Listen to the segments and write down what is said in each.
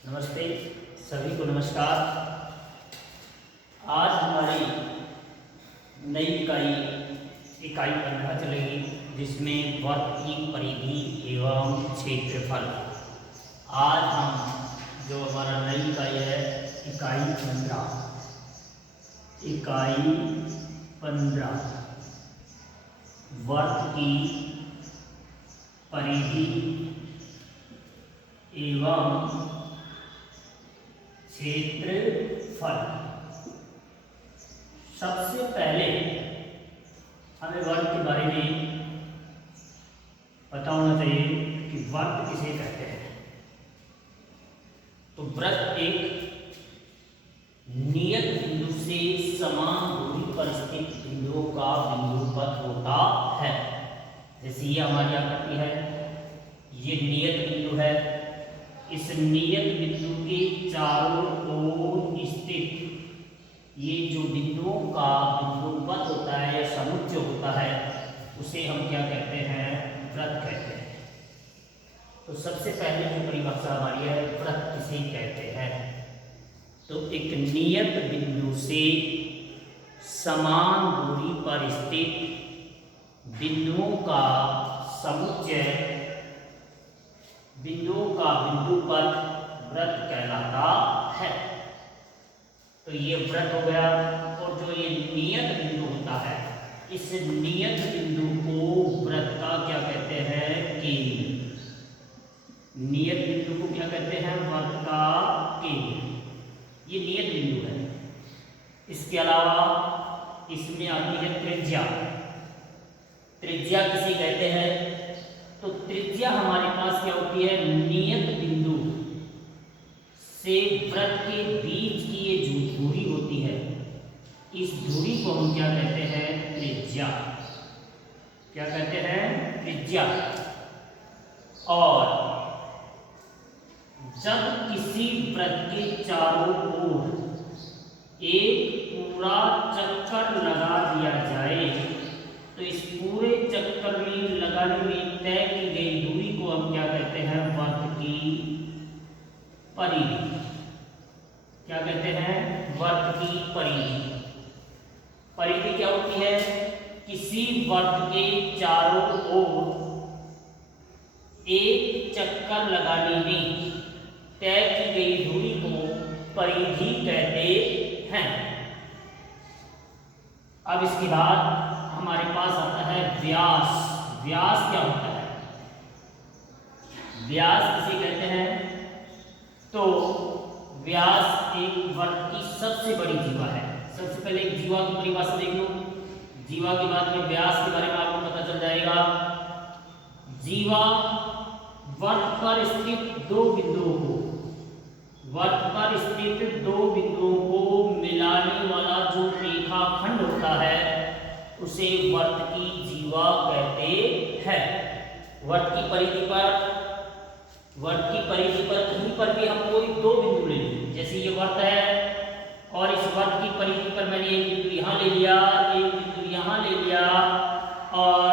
नमस्ते, सभी को नमस्कार। आज हमारी नई इकाई 15 चलेगी, जिसमें वर्ग की परिधि एवं क्षेत्रफल। आज हम जो हमारा नई इकाई है, इकाई 15 वर्ग की परिधि एवं क्षेत्रफल। सबसे पहले हमें वर्ग के बारे में पता होना चाहिए कि वर्ग किसे कहते हैं। तो वृत्त एक नियत बिंदु से समान दूरी पर स्थित बिंदुओं का बिंदुपथ होता है। जैसे ये हमारी आकृति है, ये नियत बिंदु है। इस नियत बिंदु के चारों ओर स्थित ये जो बिंदुओं का बिंदुपथ होता है या समुच्चय होता है, उसे हम क्या कहते हैं? वृत्त कहते हैं। तो सबसे पहले जो परिभाषा हमारी है, वृत्त किसे कहते हैं? तो एक नियत बिंदु से समान दूरी पर स्थित बिंदुओं का समुच्चय, बिंदुओं का बिंदुपथ वृत्त कहलाता है। तो ये वृत्त हो गया। और जो ये नियत बिंदु होता है, इस नियत बिंदु को वृत्त का क्या कहते हैं? केंद्र। नियत बिंदु को क्या कहते हैं? वृत्त का केंद्र। ये नियत बिंदु है। इसके अलावा इसमें आती है त्रिज्या। त्रिज्या किसे कहते हैं? तो त्रिज्या हमारे पास क्या होती है? नियत बिंदु से वृत्त के बीच की ये जो दूरी होती है, इस दूरी को हम क्या कहते हैं? त्रिज्या। क्या कहते हैं? त्रिज्या। और जब किसी वृत्त के चारों ओर एक पूरा चक्कर लगा दिया जाए, तो इस पूरे चक्कर में लगाने में तय की गई दूरी को हम क्या कहते हैं? वृत्त की परिधि। क्या कहते हैं? वृत्त की परिधि। परिधि क्या होती है? किसी वृत्त के चारों ओर एक चक्कर लगाने में तय की गई दूरी को परिधि कहते हैं। अब इसके बाद हमारे पास आता है व्यास। व्यास क्या होता है? व्यास किसे कहते हैं? तो व्यास एक वृत्त की सबसे बड़ी जीवा है। सबसे पहले एक जीवा की परिभाषा देख लो। जीवा के बाद में व्यास के बारे में आपको पता चल जाएगा। जीवा वृत्त पर स्थित दो बिंदुओं को, वृत्त पर स्थित दो बिंदुओं को मिलाने वाला जो रेखाखंड होता है, उसे वृत्त की जीवा कहते हैं। वृत्त की परिधि पर कहीं पर भी हम कोई दो बिंदु ले लें। जैसे ये वृत्त है और इस वृत्त की परिधि पर मैंने एक बिंदु यहाँ ले लिया, एक बिंदु यहाँ ले लिया, और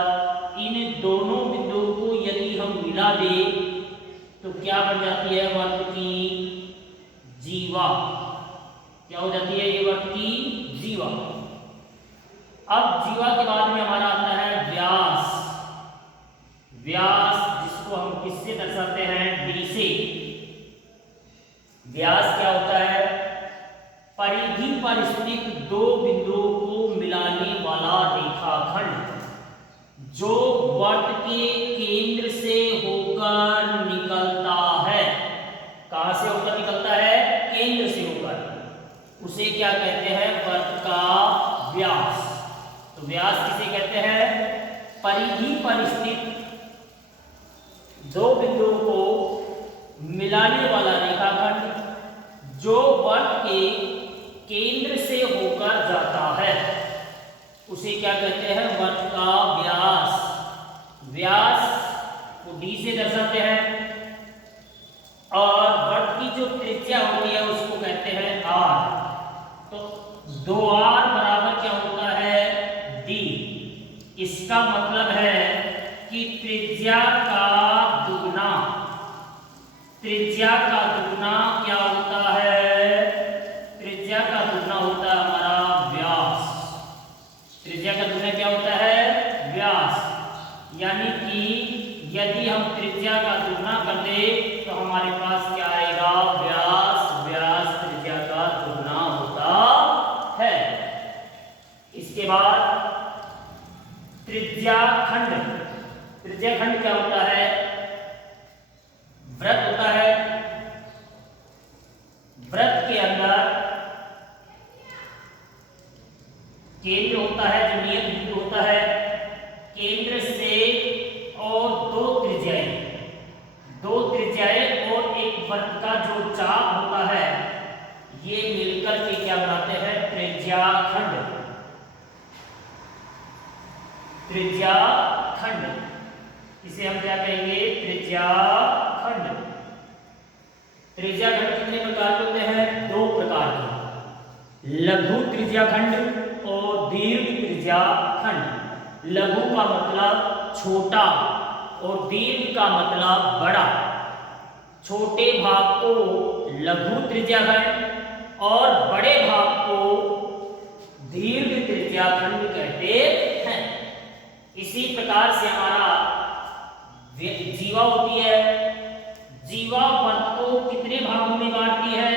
इन दोनों बिंदुओं को यदि हम मिला दें तो क्या बन जाती है? वृत्त की जीवा। क्या हो जाती है? ये वृत्त की जीवा। अब जीवा के बाद में हमारा आता है व्यास। व्यास जिसको हम किससे दर्शाते हैं? डी से। व्यास क्या होता है? परिधि पर स्थित दो बिंदुओं को मिलाने वाला रेखाखंड जो वृत्त के केंद्र से होकर निकलता है। कहां से होकर निकलता है? केंद्र से होकर। उसे क्या कहते हैं? वृत्त का व्यास। तो व्यास किसे कहते हैं? परिधि पर स्थित दो बिंदुओं को मिलाने वाला रेखाखंड जो वृत्त के केंद्र से होकर जाता है, उसे क्या कहते हैं? वृत्त का व्यास। व्यास को डी से दर्शाते हैं, और वृत्त की जो त्रिज्या होती है उसको कहते हैं आर। तो 2r बराबर क्या होता है? डी। इसका मतलब है कि त्रिज्या का दुगना त्रिज्या का दुगना क्या होता है? त्रिज्या का दुगना होता है हमारा व्यास। त्रिज्या का दुगना क्या होता है? व्यास। यानी कि यदि हम त्रिज्या का दुगना कर दे तो हमारे पास क्या आएगा? व्यास। व्यास त्रिज्या का दुगना होता है। इसके बाद त्रिज्या खंड। त्रिज्या खंड क्या होता है? वृत्त होता है, वृत्त के अंदर केंद्र होता है, जो नियत बिंदु होता है, केंद्र से और दो त्रिज्याएं और एक वृत्त का जो चाप होता है, ये मिलकर के क्या बनाते हैं? त्रिज्या खंड। त्रिज्या खंड, इसे हम क्या कहेंगे? त्रिज्या खंड। त्रिज्या खंड कितने प्रकार के होते हैं? दो प्रकार के, लघु त्रिज्या खंड और दीर्घ त्रिज्या खंड। लघु का मतलब छोटा और दीर्घ का मतलब बड़ा। छोटे भाग को लघु त्रिज्या खंड और बड़े भाग को दीर्घ त्रिज्या खंड कहते हैं। इसी प्रकार से हमारा जीवा होती है। जीवा वृत्त को कितने भागों में बांटती है?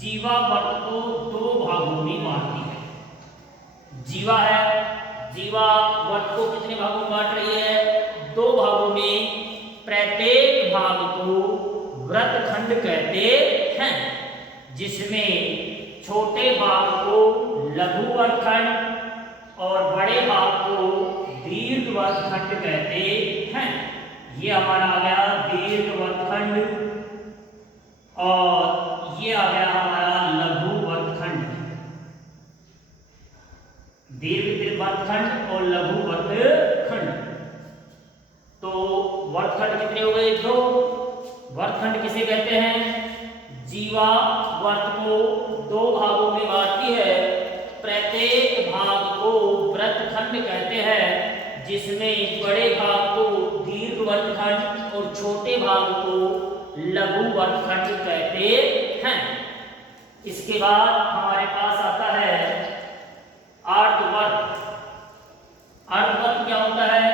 जीवा वृत्त को दो भागों में बांटती है। जीवा है, जीवा वृत्त को कितने भागों में बांट रही है? दो भागों में। प्रत्येक भाग को वृत्त खंड कहते हैं, जिसमें छोटे भाग को लघु वृत्त खंड और बड़े भाग को दीर्घ वृत्त खंड कहते हैं। ये हमारा आ गया दीर्घ वृत्त खंड और ये आ गया हमारा लघु वृत्त खंड। दीर्घ वृत्त खंड और लघु वृत्त खंड। तो वृत्त खंड कितने हो गए? दो। वृत्त खंड किसे कहते हैं? जीवा वृत्त को दो भागों में बांटती है। प्रत्येक भाग को वृत्त खंड कहते हैं, जिसमें बड़े भाग को दीर्घ वृत्त खंड और छोटे भाग को लघु वृत्त खंड कहते हैं। इसके बाद हमारे पास आता है अर्धवृत्त। अर्धवृत्त क्या होता है?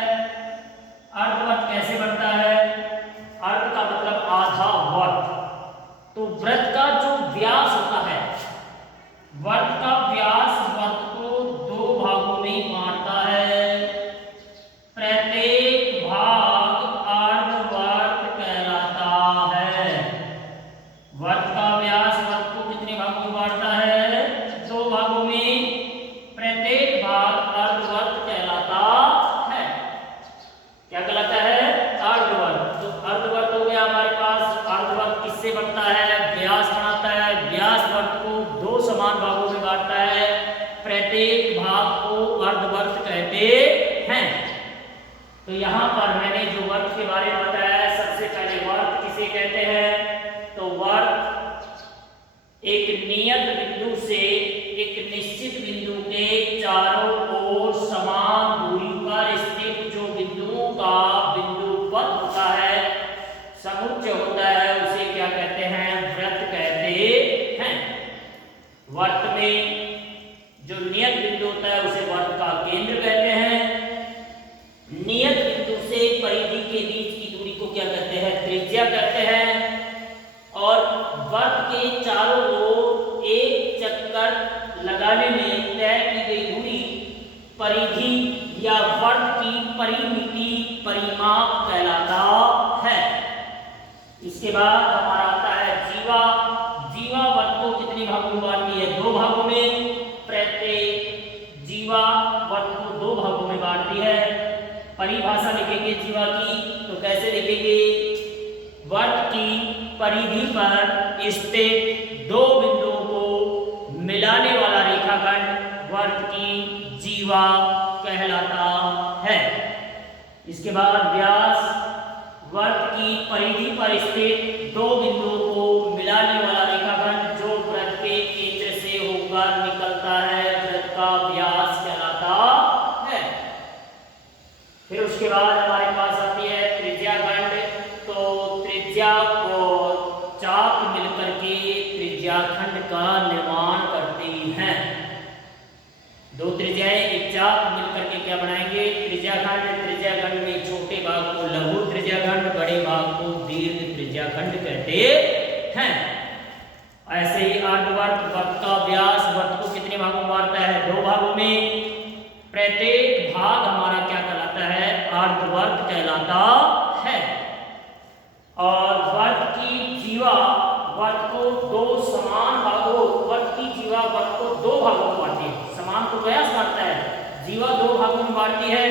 अर्धवृत्त कैसे बनता है? अर्ध का मतलब आधा वृत्त। तो वृत्त का जो व्यास होता है, वृत्त का व्यास वृत्त को दो भागों में बांटता है। प्रत्येक भाग अर्धवृत्त कहलाता है। वृत्त का व्यास वृत्त को कितने भागों में बांटता है? दो भागों में। प्रत्येक भाग अर्धवृत्त कहलाता है। क्या कहलाता है? अर्धवृत्त। तो अर्धवृत्त हो गया हमारे पास। अर्धवृत्त किससे बनता है? व्यास बनाता है। व्यास वृत्त को दो समान भागों में बांटता है। प्रत्येक भाग को अर्धवृत्त कहते हैं। तो यहाँ पर मैंने जो वृत्त के बारे में बताया, सबसे पहले वृत्त किसे कहते हैं? तो वृत्त एक नियत बिंदु से एक निश्चित बिंदु के चारों ओर समान दूरी पर स्थित जो बिंदुओं का बिंदुवत होता है, समुच्चय होता है, उसे क्या कहते हैं? वृत्त कहते हैं। वृत्त में जो नियत बिंदु होता है उसे वृत्त का केंद्र कहते हैं। नियत बिंदु से परिधि के बीच की दूरी को क्या कहते हैं? त्रिज्या कहते हैं। और वृत्त के चारों ओर एक चक्कर लगाने में तय की गई दूरी परिधि या वृत्त की परिमिति परिमाप कहलाता है। इसके बाद हमारा आता है जीवा। जीवा वृत्त को कितने भागों में बांटती है? दो भागों में। प्रत्येक जीवा वृत्त को दो भागों में बांटती है। परिभाषा लिखेंगे जीवा की तो कैसे लिखेंगे? वृत्त की परिधि पर स्थित दो बिंदुओं को मिलाने वाला रेखाखंड वृत्त की जीवा कहलाता है। इसके बाद व्यास। वृत्त की परिधि पर स्थित दो बिंदुओं को मिलाने वाला रेखाखंड जो वृत्त के केंद्र से होकर निकलता है, वृत्त का व्यास कहलाता है। फिर उसके बाद हमारे पास आती है त्रिज्या खंड। तो त्रिज्या को त्रिज्याखंड का निर्माण करती हैं। दो त्रिज्याएं एक चाप मिलकर के क्या बनाएंगे? त्रिज्याखंड। त्रिज्याखंड में छोटे भाग को लघु त्रिज्याखंड, बड़े भाग को दीर्घ त्रिज्याखंड कहते हैं। ऐसे ही अर्धवर्त, वर्त का व्यास वर्त को कितने भागों में बांटता है? 2 भागों में। प्रत्येक भाग हमारा क्या कहलाता है? अर्धवर्त कहलाता है। और वर्त की जीवा वर्त को 2 समान भागों, वर्त की जीवा वर्त को 2 भागों में बांटती है। समान को व्यास बांटता है, जीवा 2 भागों में बांटती है।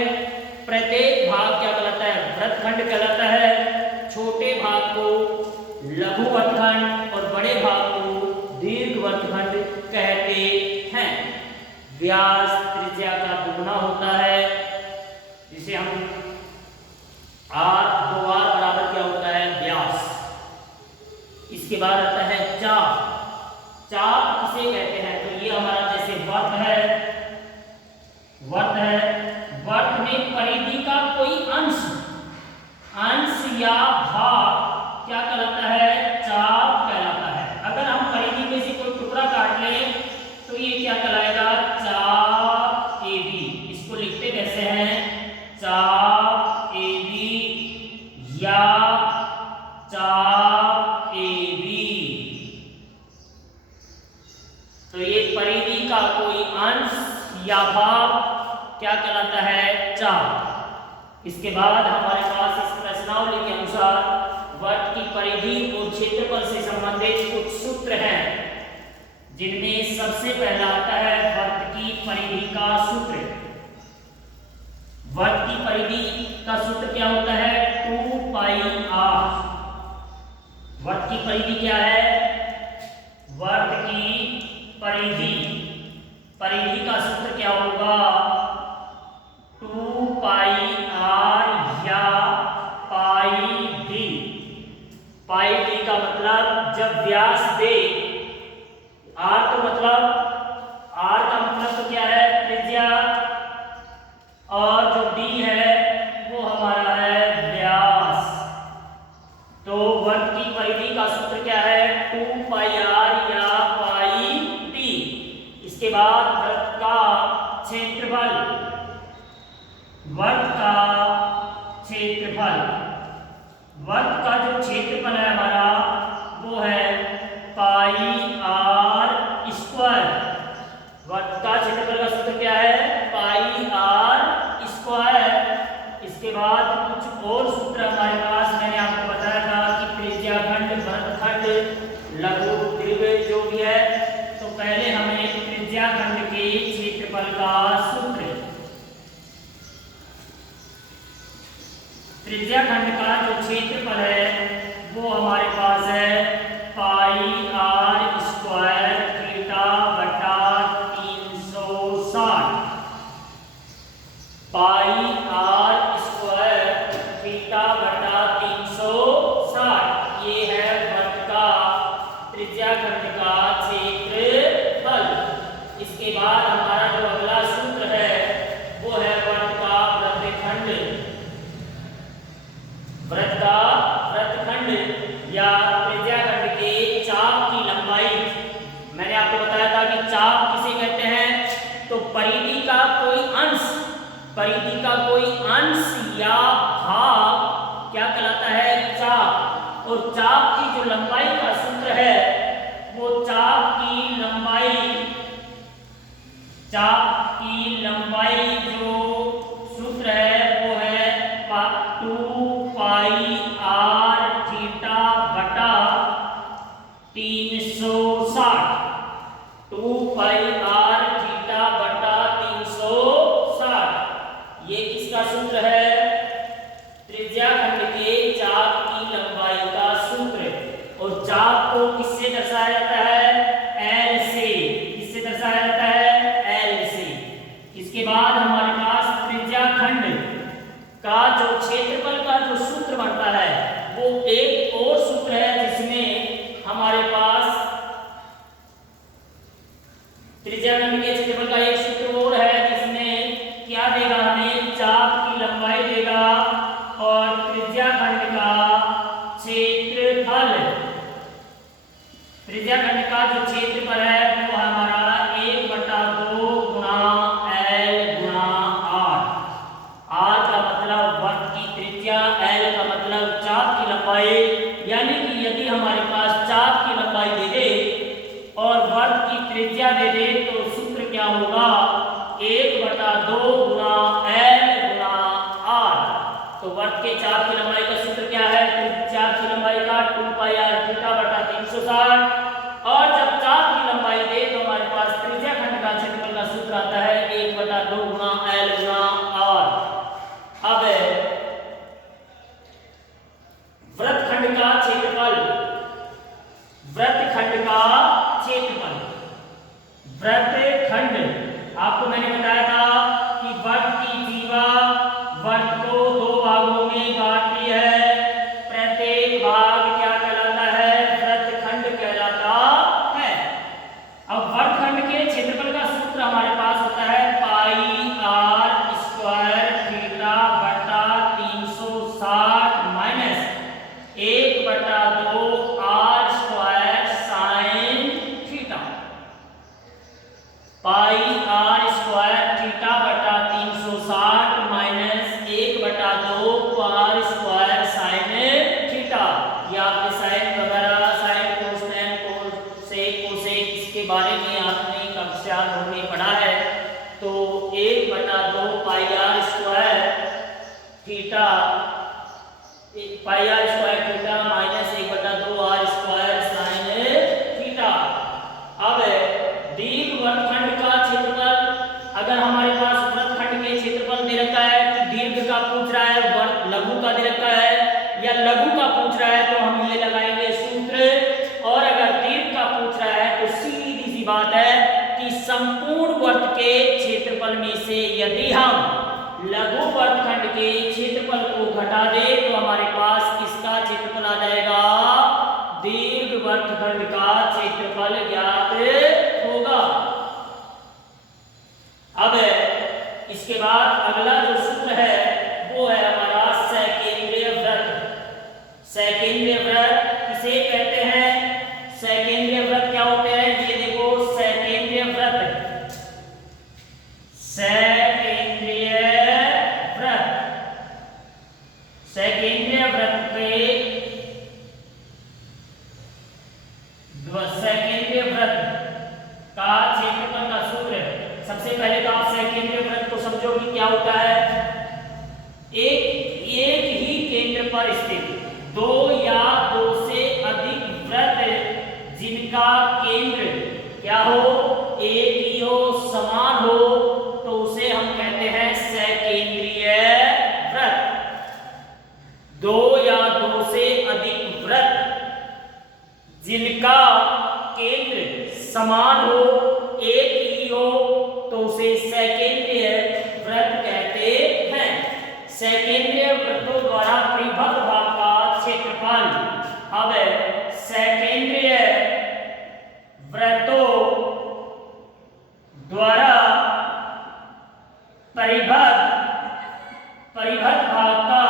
प्रत्येक भाग क्या कहलाता है? वृत्तखंड कहलाता है। छोटे भाग को लघु वृत्तखंड और बड़े भाग को दीर्घ वृत्तखंड कहते हैं। व्यास त्रिज्या का दुगुना होता है, जिसे हम r 2r बराबर क्या होता है? व्यास। इसके बाद आता है चाप। चाप किसे कहते हैं? तो ये हमारा जैसे वर्त है, वर्त है, वर्त में परिधि का कोई अंश या भाग क्या कहलाता है? चाप कहलाता है। अगर हम परिधि में से कोई टुकड़ा काट लें तो ये क्या कहलाएगा? चाप AB। इसको लिखते कैसे हैं? चाप AB या चाप AB। तो ये परिधि का कोई अंश या भाग क्या कहलाता है? चाप। इसके बाद हमारे पास इस प्रश्नावली के अनुसार वर्त की परिधि और क्षेत्रफल से संबंधित कुछ सूत्र हैं, जिनमें सबसे पहला आता है वर्त की परिधि का सूत्र। वर्त की परिधि का सूत्र क्या होता है? 2πr। वर्त की परिधि क्या है? वर्त की परिधि, परिधि का सूत्र क्या होगा? 2πr या πd। πd का मतलब जब व्यास दे, r तो मतलब r का मतलब तो क्या है? त्रिज्या, और जो d है वो हमारा है व्यास। तो वर्त की परिधि का सूत्र क्या है? 2πr या πd। इसके बाद वृत्त का क्षेत्रफल, वर्त का क्षेत्रफल, वर्त का जो क्षेत्रफल है हमारा वो है πr²। वर्त का क्षेत्रफल का सूत्र क्या है? πr²। इसके बाद कुछ और सूत्र हमारे पास, मैंने आपको बताया था कि त्रिज्याखंड, वृत्तखंड, लघु दीर्घ जो भी है। तो पहले हमें त्रिज्याखंड के क्षेत्रफल का सूत्र, त्रिज्याखंड का जो क्षेत्रफल है वो हमारे पास है πr² थीटा बटा 360। πr² थीटा बटा 360 ये है वर्त का, त्रिज्याखंड का क्षेत्रफल। इसके बाद हमारा जो अगला सूत्र है वो है वर्त का वृत्तखंड। वृत्त का वृत्तखंड या त्रिज्याखंड के चाप की लंबाई, मैंने आपको बताया था कि चाप किसे कहते हैं? तो परिधि का कोई अंश, परिधि का कोई अंश या भाग क्या कहलाता है? चाप। और चाप की जो लंबाई का सूत्र है वो चाप की लंबाई, चाप की लंबाई जो सूत्र है वो है 2πr थीटा बटा 360। 2πr थीटा बटा 360 ये किसका सूत्र है? त्रिज्याखंड के चाप की लंबाई का सूत्र। और चाप को किससे दर्शाया जाता है? L से। किससे दर्शाया जाता है? L से। इसके बाद हमारे पास त्रिज्याखंड का जो क्षेत्रफल का जो सूत्र बनता है वो एक और सूत्र है, जिसमें हमारे पास त्रिज्याखंड के क्षेत्रफल का एक सूत्र और है, जिसमें क्या देगा हमें? चाप की लंबाई देगा और त्रिज्याखंड का क्षेत्रफल, त्रिज्याखंड का जो हमारे पास चाप की लंबाई दे दे और वर्त की त्रिज्या दे दे तो सूत्र क्या होगा, 1/2 गुना L गुना R। तो वर्त के चाप की लंबाई का सूत्र क्या है, चाप की लंबाई का 2πr थीटा बटा 360, और जब चाप की लंबाई दे तो हमारे पास त्रिज्या खंड का क्षेत्रफल का सूत्र आता है 1/2 गुना L गुना R। अब वृत्तखंड का क्षेत्रफल, वृत्तखंड का क्षेत्रफल, वृत्तखंड आपको मैंने बताया था कि वृत्त की जीवा वृत्त को 2 भागों में बांटती है, प्रत्येक भाग क्या कहलाता है, वृत्तखंड कहलाता है। अब वृत्तखंड के क्षेत्रफल का सूत्र हमारे पास होता है पाई आर स्क्वायर थीटा बटा 360 minus 1/2 are square sine theta. Pi are square theta बटा 360 minus 1/2 are square sine theta. ये आपने साइन वगैरह, साइन कोसेक कोसेक इसके बारे में आपने कक्षा में पढ़ा है। तो 1/2 pi are square theta, pi are square theta minus 1/2 are square sine theta. अब दीर्घ वृत्तखंड का क्षेत्रफल, अगर हमारे पास वृत्तखंड के क्षेत्रफल दे रखा है कि दीर्घ का पूछ रहा है, वर्त लघु का दे रखा है या लघु का पूछ रहा है तो हम ये लगाएंगे सूत्र, और अगर दीर्घ का पूछ रहा है तो सीधी सी बात है कि संपूर्ण वृत्त के क्षेत्रफल में से यदि हम लघु वृत्तखंड के क्षेत्रफल को घटा दे तो हमारे पास किसका क्षेत्रफल आ जाएगा, दीर्घ वृत्तखंड का क्षेत्रफल ज्ञात होगा। अब इसके बाद अगला जो सूत्र है वो है हमारा सकेंद्रीय वृत्त। सकेंद्रीय वृत्त किसे कहते हैं, सकेंद्रीय वृत्त क्या होते हैं, ये देखो सकेंद्रीय वृत्त, सकेंद्रीय वृत्त, सकेंद्रीय वृत्त के सकेंद्रीय वृत्त का क्षेत्रफल का सूत्र, सबसे पहले तो आप सकेंद्रीय वृत्त को समझो कि क्या होता है। एक ही केंद्र पर स्थित 2 या 2 से अधिक वृत्त जिनका केंद्र क्या हो, एक ही हो, समान हो, तो उसे हम कहते हैं सकेंद्रीय वृत्त। 2 या 2 से अधिक वृत्त जिनका केंद्र समान हो, एक ही हो, तो उसे सकेंद्रीय वृत्त कहते हैं। सकेंद्रीय वृत्तों द्वारा परिबद्ध भाग का क्षेत्रफल। अब सकेंद्रीय वृत्तों द्वारा परिबद्ध भाग का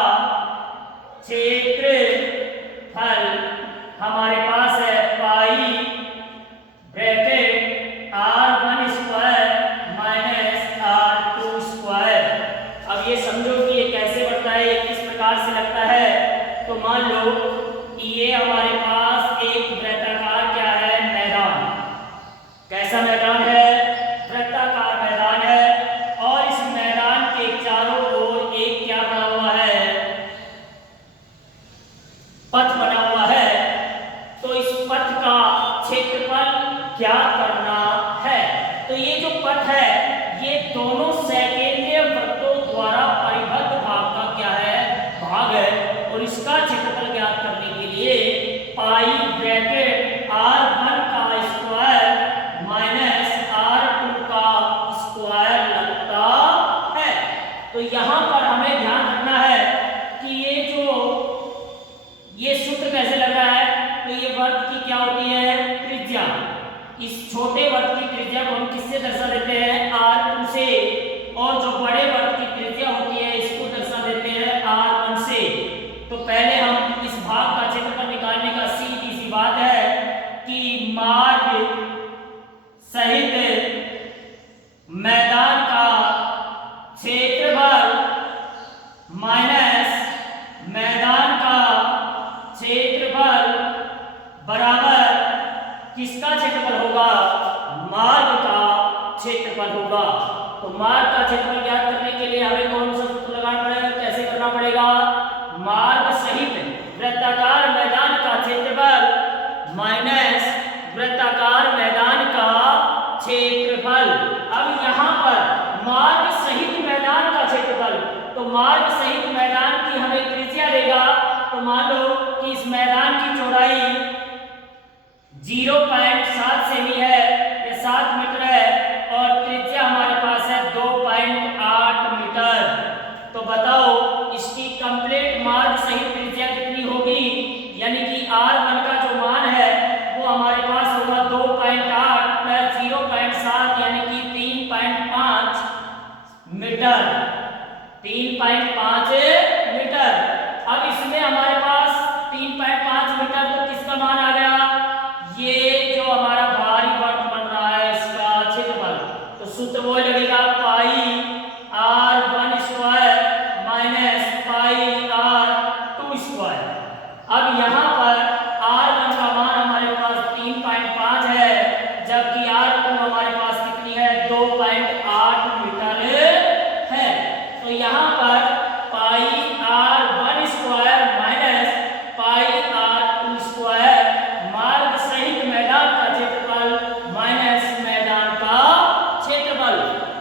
क्षेत्रफल हमारे पास है pi bracket r1 square minus r2 square. अब ये समझो कि ये कैसे बढ़ता है, ये किस प्रकार से लगता है। तो मान लो कि ये हमारे पास एक वृत्ताकार क्या है, मैदान। कैसा मैदान है, वृत्ताकार मैदान है, और इस मैदान के चारों ओर एक क्या बना हुआ है, पथ बना हुआ है। तो इस पथ का क्षेत्रफल ज्ञात करना है। तो ये जो पथ है ये दोनों सकेंद्रीय वृत्तों द्वारा परिबद्ध भाग का क्या है, भाग है, और इसका क्षेत्रफल ज्ञात करने के लिए पाई ब्रैकेट r1 का स्क्वायर माइनस r2 का स्क्वायर लगता है। तो यहाँ पर हमें ध्यान रखना है कि ये सूत्र कैसे लग रहा है। तो ये वृत्त की क्या होती है, त्रिज्या। इस छोटे वृत्त की त्रिज्या को हम किससे दर्शा देते हैं, r2 से, और जो बड़े वृत्त की त्रिज्या होती है इसको दर्शा देते हैं r1 से। तो पहले हम इस भाग का क्षेत्रफल निकालने का सीधी सी बात है कि मार्ग सहित मैदान का क्षेत्रफल माइनस मैदान का क्षेत्रफल किसका क्षेत्रफल होगा? मार्ग का क्षेत्रफल होगा। तो मार्ग का क्षेत्रफल ज्ञात करने के लिए हमें कौन सा सूत्र लगाना पड़ेगा, कैसे करना पड़ेगा? मार्ग सहित वृत्ताकार मैदान का क्षेत्रफल माइनस वृत्ताकार मैदान का क्षेत्रफल। अब यहाँ पर मार्ग सहित मैदान का क्षेत्रफल, तो मार्ग सहित मैदान की हमें त्रिज्या देगा। तो मान लो कि इस मैदान की चौड़ाई 0.7 सेमी है, ये 7 मीटर है, और त्रिज्या हमारे पास है 2.8 मीटर। तो बताओ इसकी कंप्लीट मार्ग सहित त्रिज्या कितनी होगी? यानी कि R1 का जो मान है वो हमारे पास होगा 2.8 प्लस 0.7 यानी कि 3.5 मीटर। 3.5 मीटर। अब इसमें हमारे पास 3.5 मीटर, तो किसका मान आ गया? ये जो हमारा बाहरी वृत्त बन रहा है इसका क्षेत्रफल। तो सूत्र वो लगेगा पाई R1 square minus pi R2 square. अब यहाँ पर R1 का मान हमारे पास 3.5 है, जबकि R2 हमारे पास कितनी है? 2.8 मीटर है। तो यहाँ पर पाई R1 square minus pi R2 square मार्ग सहित मैदान का क्षेत्रफल माइनस मैदान का क्षेत्रफल।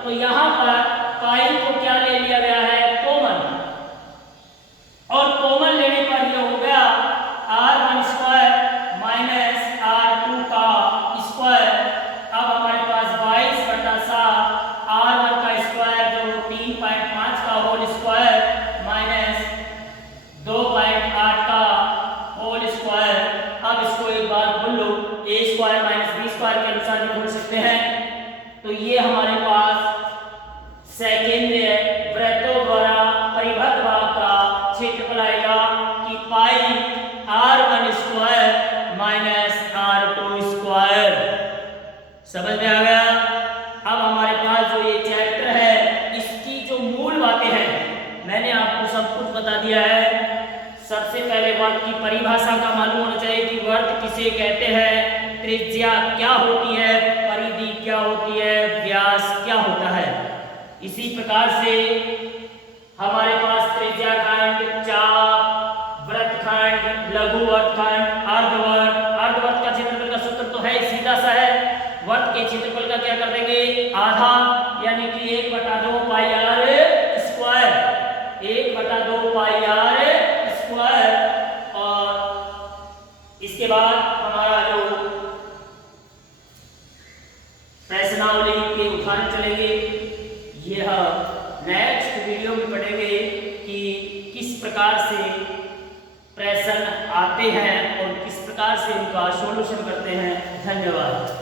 तो यहाँ पर पाई को क्या ले लिया गया है? कॉमन, और कॉमन लेने पर यह हो गया R1 स्क्वायर माइनस R2 का स्क्वायर। अब हमारे पास 22/7 R1 का स्क्वायर जो 3.5 का होल स्क्वायर माइनस 2.8 का होल स्क्वायर। अब इसको एक बार बोल लो, a square minus b square के अनुसार भी बोल सकते हैं। तो ये हमारे पास सेकेंड्रीय वृत्तों द्वारा परिबद्ध भाग का क्षेत्रफल आएगा कि पाई R1 square minus R2 square. समझ में आ गया? अब हमारे पास जो ये चैप्टर है इसकी जो मूल बातें हैं मैंने आपको सब कुछ बता दिया है। सबसे पहले वर्त की परिभाषा का मालूम होना चाहिए कि वर्त किसे कहते हैं, त्रिज्या क्या होती है, परिधि क्या होती है, व्यास क्या होता है। इसी प्रकार से हमारे पास त्रिज्या खंड, चाप, वृत्तखंड, लघु वृत्तखंड, अर्धवर्त। अर्धवर्त का क्षेत्रफल का सूत्र तो है सीधा सा है। वर्त के क्षेत्रफल का क्या कर देंगे? आधा, यानी कि 1/2 पाई R स्क्वायर, 1/2 पाई R स्क्वायर। और इसके बाद हमारा जो प्रश्नावली के उदाहरण चलेंगे, यह नेक्स्ट वीडियो में पढ़ेंगे कि किस प्रकार से प्रश्न आते हैं और किस प्रकार से उनका सॉल्यूशन करते हैं। धन्यवाद।